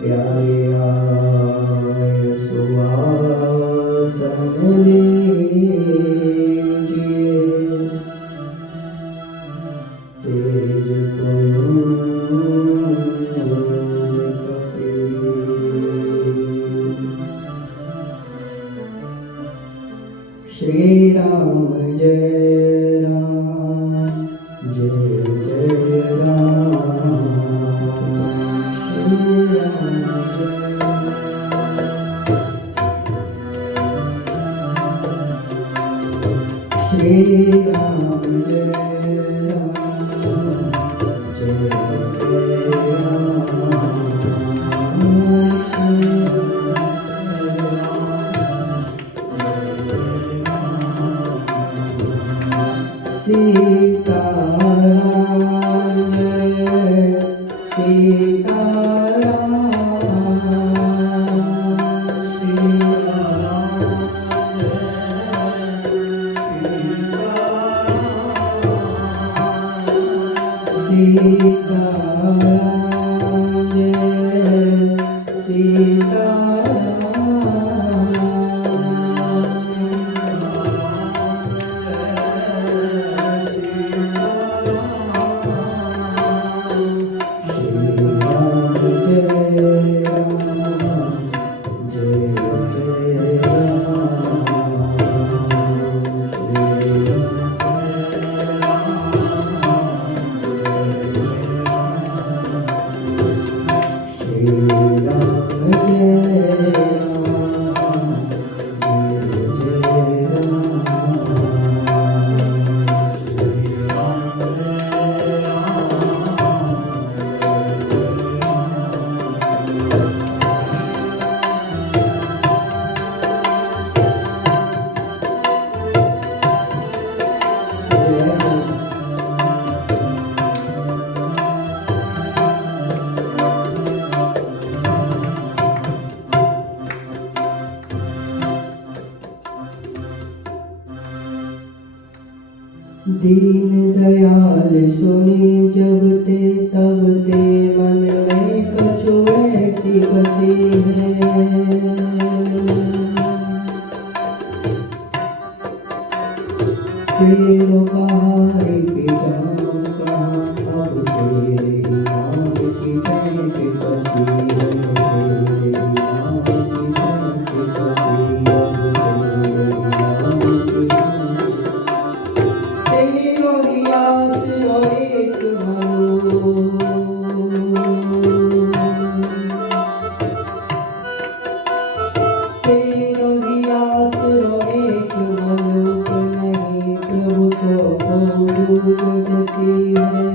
प्यारे आए सुवासन लीजिए, तेज श्री राम जय राम, जय जय राम, श्री राम जय राम, जय सीताराम जय दीन दयाल सुनी जब ते तब ते मन में कछु ऐसी बसी है, तेरो कहाई की जाऊं कहाँ, अब तेरे ही नाम की भेंट बसी है, तेरे ही नाम की भेंट बसी है, तेरे ही नाम की तेरो ही आस और एक मनो, तेरो ही आस और एक मनुख नहीं, प्रभु तो बहुत जैसी है,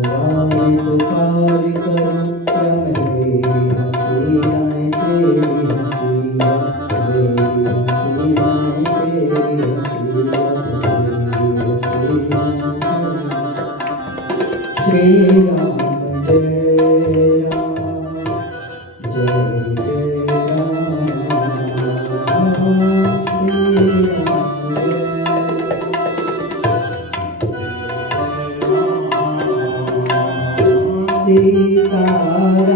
आए पुकार करो क्या मेरी हंसी आए तेरी हंसी, श्री राम जय राम, जय जय राम, श्री राम सीताराम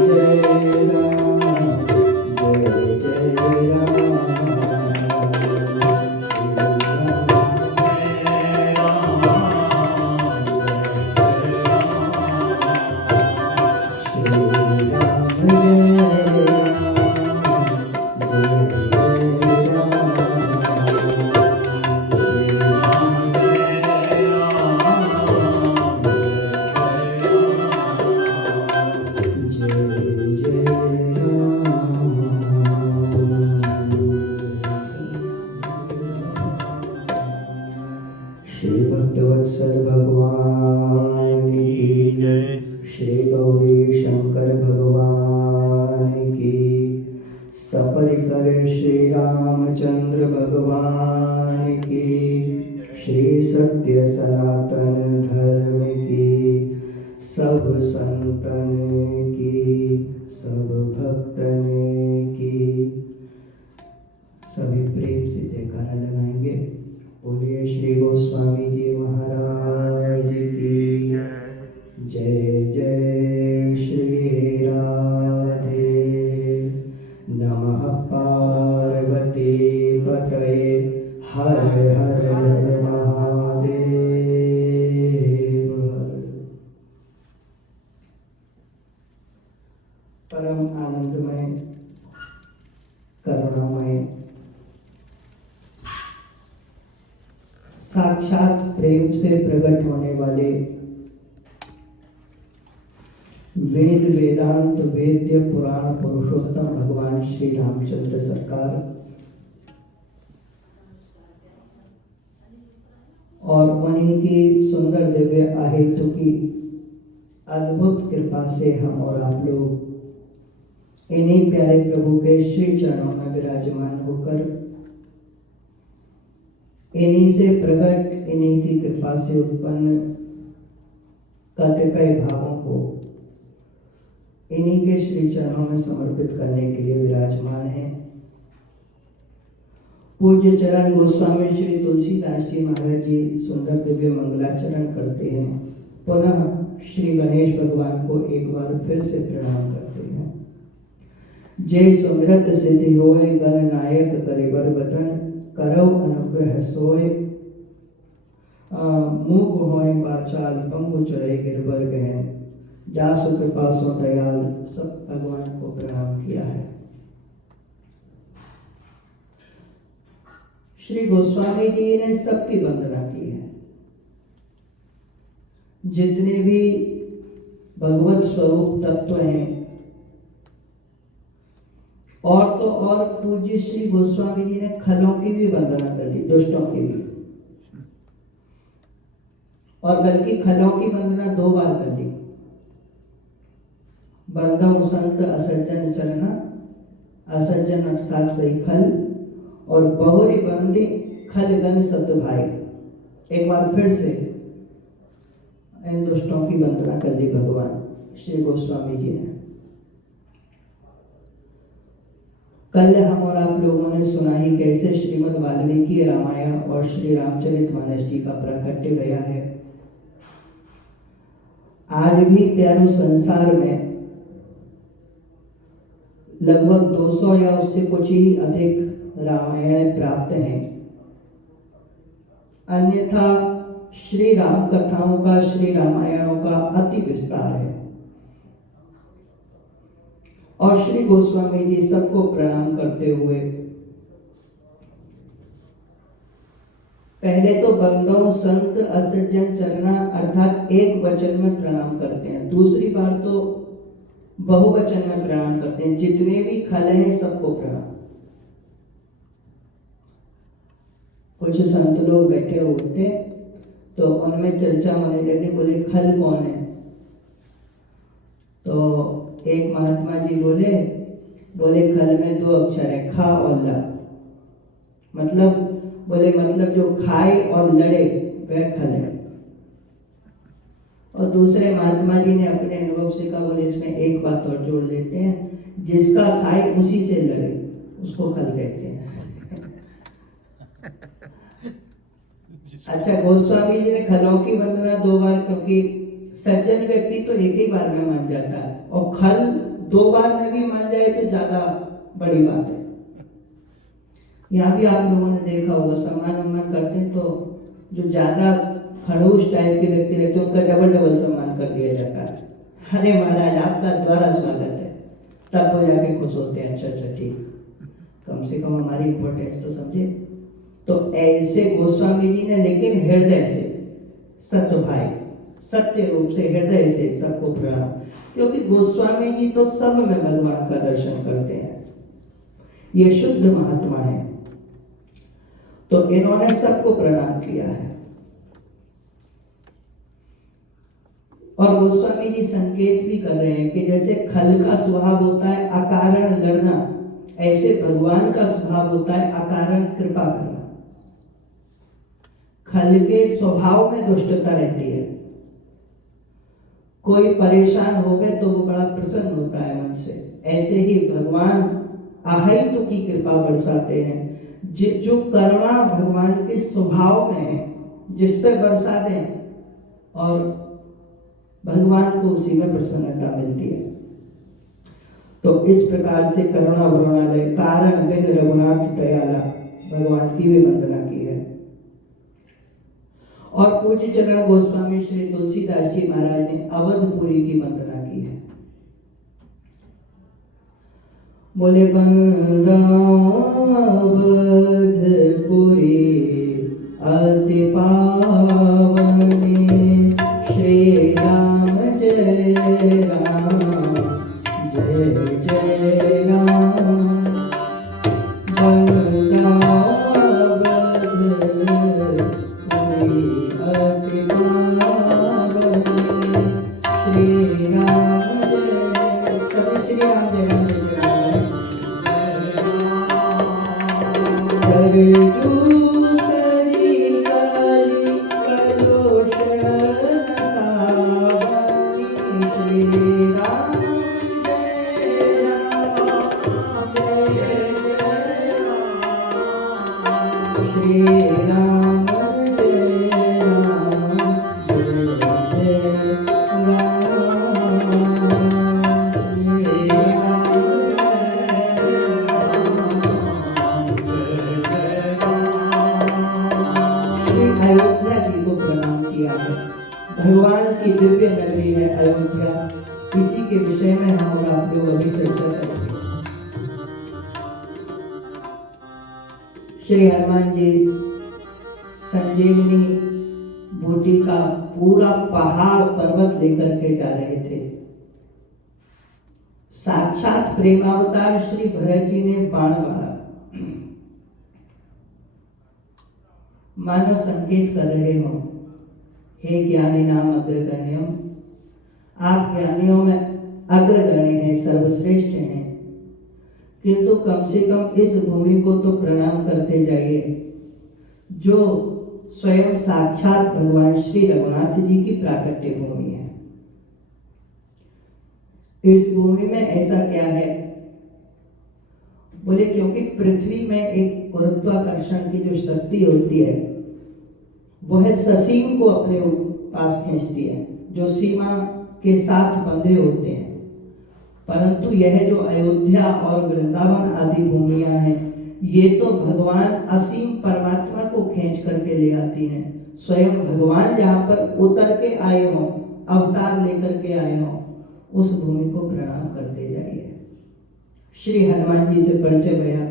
जय सनातन धर्म की, सब संतन की, सब भक्तन की। सभी प्रेम से जयकारा लगाएंगे। बोलिए श्री गोस्वामी जी महाराज की जय। जय श्री राधे। नमः पार्वती पतये हर हर हर महादेव। परम आनंदमय, करुणामय, साक्षात प्रेम से प्रकट होने वाले वेद वेदांत वेद्य पुराण पुरुषोत्तम भगवान श्री रामचंद्र सरकार और उन्हीं की सुंदर दिव्य अहेतु की अद्भुत कृपा से हम और आप लोग इन्हीं प्यारे प्रभु के श्री चरणों में विराजमान होकर इन्हीं से प्रकट, इन्हीं की कृपा से उत्पन्न कतिपय भावों को इन्हीं के श्री चरणों में समर्पित करने के लिए विराजमान है। पूज्य चरण गोस्वामी श्री तुलसीदास जी महाराज जी सुंदर दिव्य मंगलाचरण करते हैं। पुनः श्री गणेश भगवान को एक बार फिर से प्रणाम करते हैं। जय सुमिरत सिद्धि होए गणनायक करिबर बदन, करौ अनुग्रह सोए मूक होए बाचाल, पंगु चढ़े गिरबर गहन, जासु कृपा सो दयाल। सब भगवान को प्रणाम किया है। श्री गोस्वामी जी ने सबकी वंदना की है। जितने भी भगवत स्वरूप तत्व हैं, और तो और पूज्य श्री गोस्वामी जी ने खलों की भी वंदना कर ली, दुष्टों की भी, और बल्कि खलों की वंदना 2 बार कर ली। बंधु संत असज्जन चरना, असज्जन अर्थात वही खल, और बहुरी बंदी खलगन सत भाई। एक बार फिर से इन दुष्टों की वंदना कर ली भगवान श्री गोस्वामी जी ने। कल हम और आप लोगों ने सुना ही कैसे श्रीमद् वाल्मीकि रामायण और श्री रामचरितमानस जी का प्राकट्य गया है। आज भी प्यारो संसार में लगभग 200 या उससे कुछ ही अधिक रामायण प्राप्त हैं। अन्यथा श्री राम कथाओं का, श्री रामायणों का अति विस्तार है। और श्री गोस्वामी जी सबको प्रणाम करते हुए पहले तो बंदों संत असज्जन चरना अर्थात एक वचन में प्रणाम करते हैं, दूसरी बार तो बहुवचन में प्रणाम करते हैं। जितने भी खल हैं सबको प्रणाम। कुछ संत लोग बैठे होते तो उनमें चर्चा होने लगी, बोले खल कौन है? तो एक महात्मा जी बोले खल में 2 अक्षर है, खा और ला। मतलब जो खाए और लड़े वह खल है। और दूसरे महात्मा जी ने अपने अनुभव से कहा, बोले इसमें एक बात और जोड़ देते हैं, जिसका खाए उसी से लड़े उसको खल कहते हैं। अच्छा, गोस्वामी जी ने खलों की वंदना 2 बार, क्योंकि सज्जन व्यक्ति तो एक ही बार में मान जाता है, और खल 2 बार में भी मान जाए तो ज्यादा बड़ी बात है। यहाँ भी आप लोगों ने देखा होगा, सम्मान करते तो जो ज्यादा खड़ूस टाइप के व्यक्ति रहते हैं उनका डबल सम्मान कर दिया जाता है। अरे महाराज आपका द्वारा स्वागत है, तब वो जाके खुश होते हैं। अच्छा ठीक, कम से कम हमारी इंपॉर्टेंस तो समझे। तो ऐसे गोस्वामी जी ने लेकिन हृदय से, सत्य भाई, सत्य रूप से हृदय से सबको प्रणाम, क्योंकि गोस्वामी जी तो सब में भगवान का दर्शन करते हैं। ये शुद्ध महात्मा है, तो इन्होंने सबको प्रणाम किया है। और गोस्वामी जी संकेत भी कर रहे हैं कि जैसे खल का स्वभाव होता है अकारण लड़ना, ऐसे भगवान का स्वभाव होता है अकारण कृपा करना। खल के स्वभाव में दुष्टता रहती है। कोई परेशान हो गए तो वो बड़ा प्रसन्न होता है मन से। ऐसे ही भगवान अहितु की कृपा बरसाते हैं। जो करुणा भगवान के स्वभाव में है, जिस पे बरसा दें और भगवान को उसी में प्रसन्नता मिलती है। तो इस प्रकार से करुणा वरुणालय कारण बिन रघुनाथ दयाला भगवान की भी वंदना की है। और पूज्य चरण गोस्वामी श्री तुलसीदास जी महाराज ने अवधपुरी की वंदना की है। बोले अवधपुरी अति पावनी श्री राम जय राम जय जय राम। भगवान की दिव्य नगरी है अयोध्या। इसी के विषय में हम और आप लोग अभी चर्चा करेंगे। श्री हनुमान जी संजीवनी बूटी का पूरा पहाड़ पर्वत लेकर के जा रहे थे। साक्षात प्रेमावतार श्री भरत जी ने बाण मारा, मानो संकेत कर रहे हो, हे ज्ञानी नाम अग्रगण्यम, आप ज्ञानियों में अग्रगण्य हैं, सर्वश्रेष्ठ हैं, किंतु कम से कम इस भूमि को तो प्रणाम करते जाइए जो स्वयं साक्षात भगवान श्री रघुनाथ जी की प्राकट्य भूमि है। इस भूमि में ऐसा क्या है? बोले क्योंकि पृथ्वी में एक गुरुत्वाकर्षण की जो शक्ति होती है वह ससीम को अपने पास खींचती है, जो सीमा के साथ बंधे होते हैं। परंतु यह जो अयोध्या और वृंदावन आदि भूमियां हैं, ये तो भगवान असीम परमात्मा को खींच करके ले आती हैं। स्वयं भगवान जहाँ पर उतर के आए हों, अवतार लेकर के आए हों, उस भूमि को प्रणाम करते जाइए। श्री हनुमान जी से परिचय भया।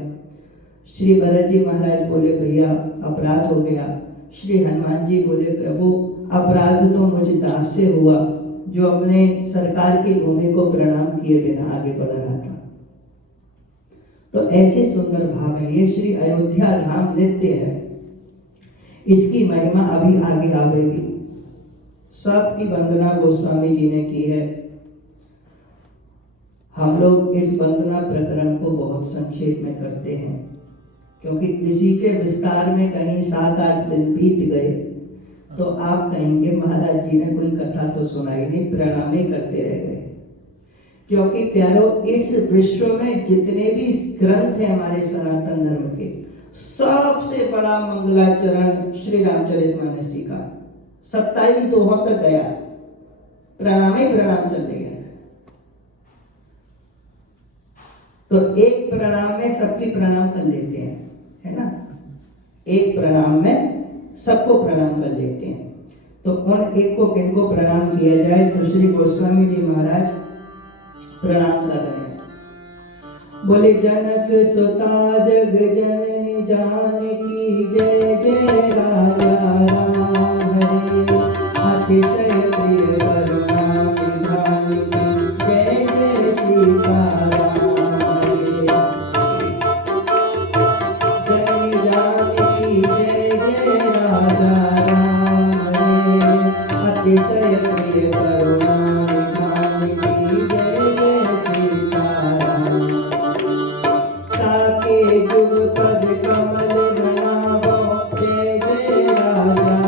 श्री भरत जी महाराज बोले भैया अपराध हो गया। श्री हनुमान जी बोले प्रभु अपराध तो मुझ दास से हुआ जो अपने सरकार की भूमि को प्रणाम किए बिना आगे बढ़ रहा था। तो ऐसे सुंदर भाव है। ये श्री अयोध्या धाम नित्य है, इसकी महिमा अभी आगे आवेगी। सबकी वंदना गोस्वामी जी ने की है। हम लोग इस वंदना प्रकरण को बहुत संक्षेप में करते हैं क्योंकि इसी के विस्तार में कहीं 7-8 दिन बीत गए तो आप कहेंगे महाराज जी ने कोई कथा तो सुनाई नहीं, प्रणाम ही करते रह गए। क्योंकि प्यारो इस विश्व में जितने भी ग्रंथ हैं हमारे सनातन धर्म के, सबसे बड़ा मंगलाचरण श्री रामचरितमानस जी का 27 दोहों तक गया, प्रणाम ही प्रणाम चल रही है। तो एक प्रणाम में सबकी प्रणाम कर लेते हैं, है ना? एक प्रणाम में सबको प्रणाम कर लेते हैं। तो उन एक को किनको प्रणाम किया जाए? तो श्री गोस्वामी जी महाराज प्रणाम कर रहे हैं। बोले जनक सुता जग जननी जानकी जय जय राजा राम हरे अतिशय प्रिय करुणा निधान की जय जय सीताराम। अतिशय प्रिय करुणा निधान की जय जय सीताराम। ताके जुग पद कमल बनावो जय जय राजा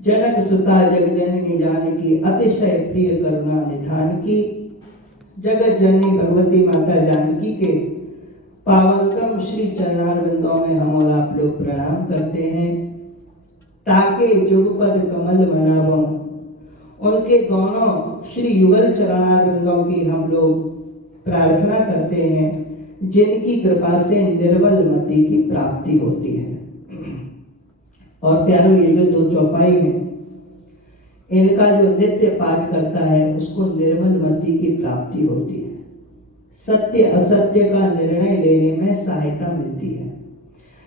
जनक सुता जग जननी जानकी, अतिशय प्रिय करुणा निधान की। जगत जननी भगवती माता जानकी के पावनतम श्री चरणारविंदों में हम और आप लोग प्रणाम करते हैं। ताके जुगपद कमल मनावों, उनके दोनों श्री युगल चरणारविंदों की हम लोग प्रार्थना करते हैं, जिनकी कृपा से निर्मल मति की प्राप्ति होती है। और प्यारो, ये जो दो चौपाई हैं, इनका जो नित्य पाठ करता है उसको निर्मल मति की प्राप्ति होती है। सत्य असत्य का निर्णय लेने में सहायता मिलती है।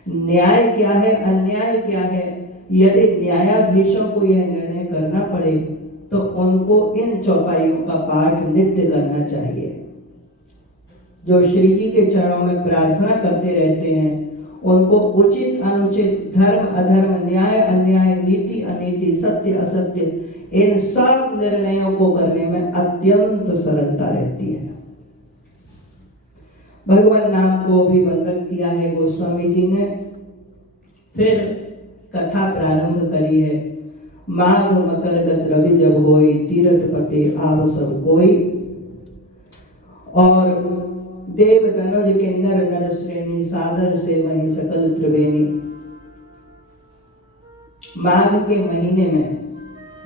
न्याय क्या है, अन्याय क्या है, यदि न्यायाधीशों को यह निर्णय करना पड़े तो उनको इन चौपाइयों का पाठ नित्य करना चाहिए। जो श्री जी के चरणों में प्रार्थना करते रहते हैं, उनको उचित अनुचित, धर्म अधर्म, न्याय अन्याय, नीति अनीति, सत्य असत्य, इन सब निर्णयों को करने में अत्यंत सरलता रहती है। भगवान नाम को भी वंदन किया है गोस्वामी जी ने। फिर कथा प्रारंभ करी है। माघ मकर गत रवि जब होई, तीरथ पते आव सब कोई। और देव तनुज किन्नर नर श्रेणी, सादर से वही सकल त्रिवेणी। माघ के महीने में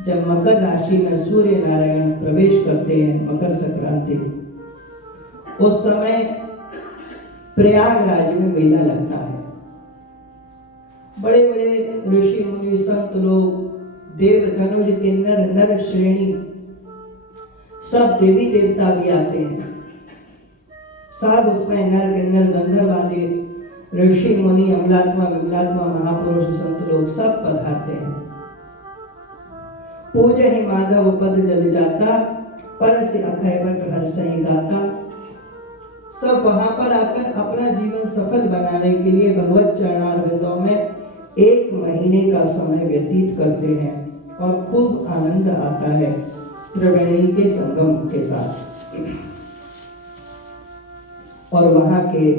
जब मकर राशि में सूर्य नारायण प्रवेश करते हैं, मकर संक्रांति, उस समय प्रयागराज में मेला लगता है। बड़े बड़े ऋषि मुनि संत लोग, देव तनुज किन्नर नर श्रेणी, सब देवी देवता भी आते हैं। सब उसमें नर किन्नर गंधर्व आदि ऋषि मुनि, अमलात्मा विमलात्मा, महापुरुष संत लोग सब पधारते हैं। पूजे ही माधव पद जल जाता, पर से अखय बट हर सही गाता। सब वहां पर आकर अपना जीवन सफल बनाने के लिए भगवत चरणारविंदों में 1 महीने का समय व्यतीत करते हैं और खूब आनंद आता है त्रिवेणी के संगम के साथ। और वहां के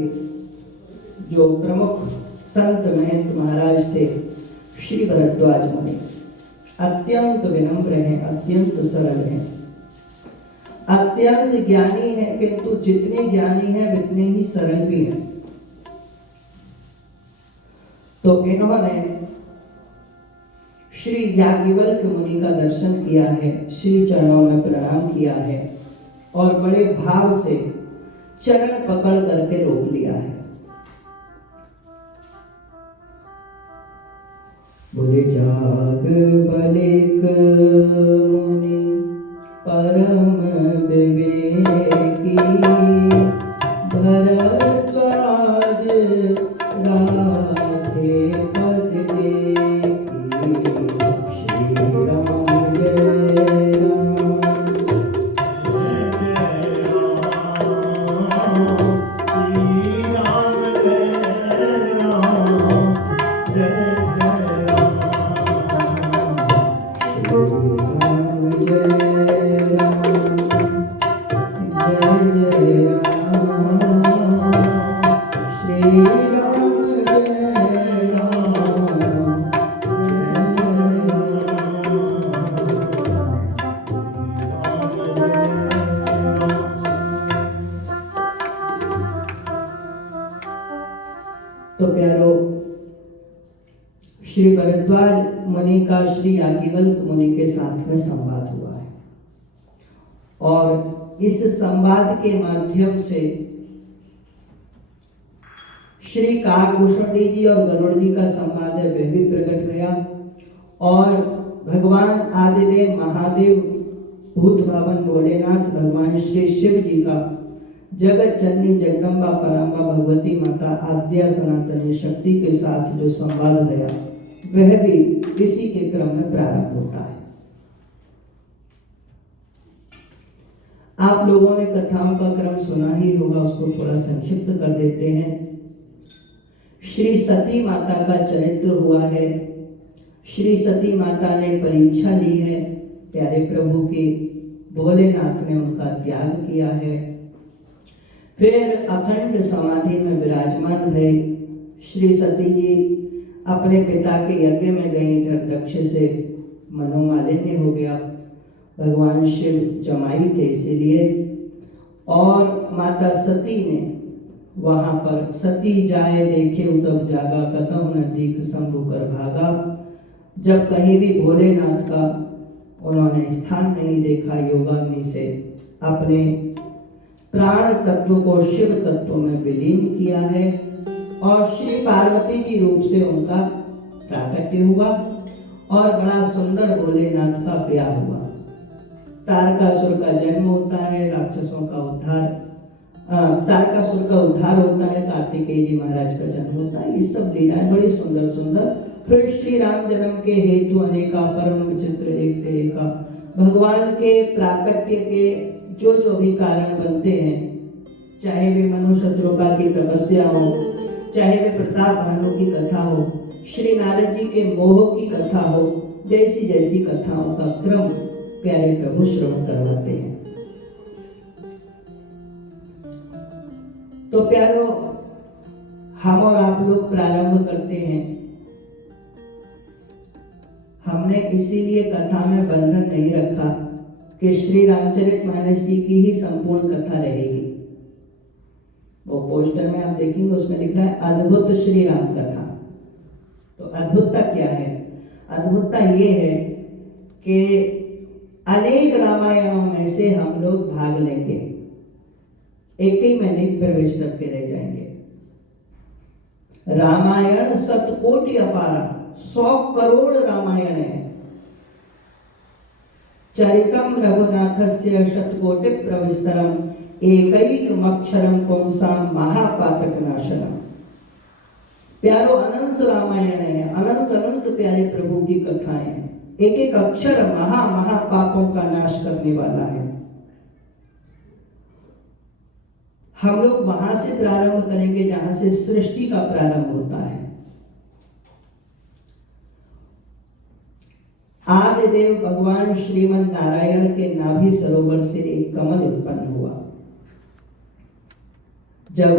जो प्रमुख संत महंत महाराज थे, श्री भरद्वाज मुनि, अत्यंत विनम्र हैं, अत्यंत सरल हैं, अत्यंत ज्ञानी है, किंतु जितने ज्ञानी हैं उतने ही सरल भी हैं। तो इन्होंने श्री याज्ञवल्क्य मुनि का दर्शन किया है, श्री चरणों में प्रणाम किया है और बड़े भाव से चरण पकड़ करके रोक लिया है। बोले जाग बलिक मुनि परम विवेकी, भरद्वाज राधे पद देखी। श्री राम जय राम, श्री राम जय राम, जय तो प्यारो, श्री भरद्वाज मुनि का श्री याज्ञवल्क्य मुनि के साथ में संवाद हुआ है और इस संवाद के माध्यम से श्री काकभूषणी जी और गरुड़ जी का संवाद है वह भी प्रकट भया और भगवान आदिदेव महादेव भूत भावन भोलेनाथ भगवान श्री शिव जी का जगत जननी जगदम्बा पराम्बा भगवती माता आद्या सनातनी शक्ति के साथ जो संवाद भया वह भी इसी के क्रम में प्रारंभ होता है। आप लोगों ने कथाओं का क्रम सुना ही होगा, उसको थोड़ा संक्षिप्त कर देते हैं। श्री सती माता का चरित्र हुआ है। श्री सती माता ने परीक्षा ली है प्यारे प्रभु की, भोलेनाथ ने उनका त्याग किया है। फिर अखंड समाधि में विराजमान भई श्री सती जी अपने पिता के यज्ञ में गई इधर दक्ष से मनोमालिन्य हो गया। भगवान शिव जमाई थे इसीलिए, और माता सती ने वहां पर सती जाए देखे उतब जागा, कतहु न दीख शंभु कर भागा। जब कहीं भी भोलेनाथ का उन्होंने स्थान नहीं देखा, योगाग्नि से अपने प्राण तत्व को शिव तत्व में विलीन किया है, और श्री पार्वती जी रूप से उनका प्राकट्य हुआ और बड़ा सुंदर भोलेनाथ का ब्याह हुआ। तारकासुर का जन्म होता है, राक्षसों का उद्धार, तारकासुर का उद्धार होता है, कार्तिकेय जी महाराज का जन्म होता है। ये सब लीलाएं बड़ी सुंदर सुंदर। फिर श्री राम जन्म के हेतु अनेका, परम विचित्र एक के एका। भगवान के प्राकट्य के जो भी कारण बनते हैं, चाहे वे मनुष्यत्रुपा की तपस्या हो, चाहे वे प्रताप भानु की कथा हो, श्री नारद जी के मोह की कथा हो, जैसी जैसी कथाओं का क्रम प्यारे प्रभु श्रवण करवाते हैं। तो प्यारो, हम और आप लोग प्रारंभ करते हैं। हमने इसीलिए कथा में बंधन नहीं रखा कि श्री रामचरितमानस जी की ही संपूर्ण कथा रहेगी। वो पोस्टर में आप देखेंगे, उसमें लिखा है अद्भुत श्री राम कथा। तो अद्भुतता क्या है? अद्भुतता ये है कि अनेक रामायणों में से हम लोग भाग लेंगे, एक ही में नहीं प्रवेश करके रह जाएंगे। रामायण शतकोटि अपारा, 100 करोड़ रामायण है। चरितम रघुनाथस्य शतकोटि प्रविस्तरम, एकैकमक्षरम पुंसाम महापातक नाशनम। प्यारो, अनंत रामायण है, अनंत अनंत प्यारे प्रभु की कथाएं हैं। एक एक अक्षर महा पापों का नाश करने वाला है। हम लोग वहां से प्रारंभ करेंगे जहां से सृष्टि का प्रारंभ होता है। आदिदेव भगवान श्रीमन नारायण के नाभि सरोवर से एक कमल उत्पन्न हुआ। जब